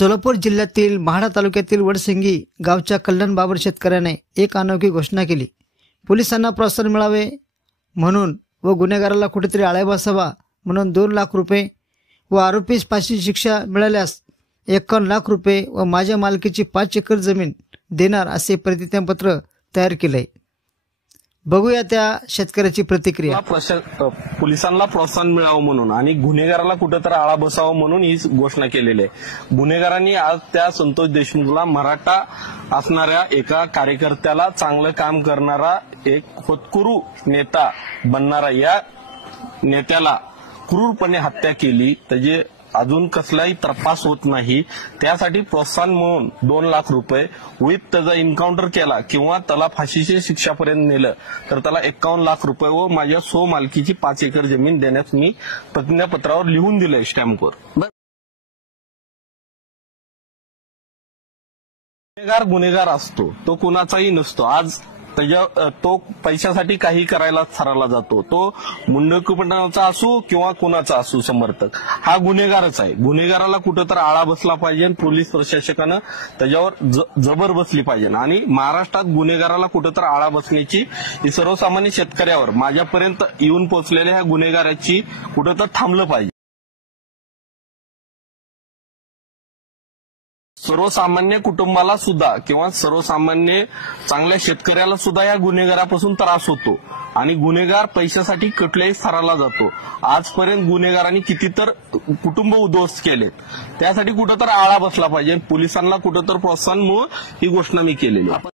सोलापूर जिल्ह्यातील महाडा तालुक्यातील वडसिंगी गावच्या कल्याण बाबर शेतकऱ्याने एक अनोखी घोषणा केली। पोलिसांना प्रोत्साहन मिळावे म्हणून व गुन्हेगाराला कुठेतरी आळा बसावा म्हणून 2 लाख रुपये व आरोपीस फाशी शिक्षा मिळाल्यास 51 लाख रुपये व माझ्या मालकीची 5 एकर जमीन देणार असे प्रतिज्ञापत्र तयार केले। बघूया त्या शेतकऱ्याची प्रतिक्रिया। पोलिसांना प्रोत्साहन मिळावं म्हणून आणि गुन्हेगाराला कुठेतरी आळा बसावा म्हणून ही घोषणा केलेली आहे। गुन्हेगारांनी आज त्या संतोष देशमुखला मराठा असणाऱ्या एका कार्यकर्त्याला चांगलं काम करणारा एक होतकरू नेता बनणारा या नेत्याला क्रूरपणे हत्या केली। त्याचे अजून कसलाही तपास होत नाही। त्यासाठी प्रोत्साहन म्हणून 2 लाख रुपये विथ त्याचा एन्काउंटर केला किंवा त्याला फाशीची शिक्षापर्यंत नेलं तर त्याला 51 लाख रुपये व माझ्या मालकीची 5 एकर जमीन देण्यास मी प्रतिज्ञापत्रावर लिहून दिलंय स्टॅम्पवर। गुन्हेगार असतो तो कुणाचाही नसतो। आज तो पैशासाठी काही करायला ठरवला जातो। तो मुंडकपणाचा असो किंवा कुणाचा असो समर्थक हा गुन्हेगारच आहे। गुन्हेगाराला कुठेतरी आळा बसला पाहिजे। पोलीस प्रशासकानं त्याच्यावर जबर बसली पाहिजे आणि महाराष्ट्रात गुन्हेगाराला कुठेतरी आळा बसण्याची सर्वसामान्य शेतकऱ्यावर माझ्यापर्यंत येऊन पोहोचलेल्या ह्या गुन्हेगाराची कुठेतरी थांबलं पाहिजे। सर्वसामान्य कुटुंबाला सुद्धा किंवा सर्वसामान्य चांगल्या शेतकऱ्याला सुद्धा या गुन्हेगारापासून त्रास होतो आणि गुन्हेगार पैशासाठी कुठल्याही स्तराला जातो। आजपर्यंत गुन्हेगारांनी कितीतर कुटुंब उद्ध्वस्त केलेत। त्यासाठी कुठेतरी आळा बसला पाहिजे। पोलिसांना कुठेतरी प्रोत्साहन म्हणून ही घोषणा मी केलेली आहे।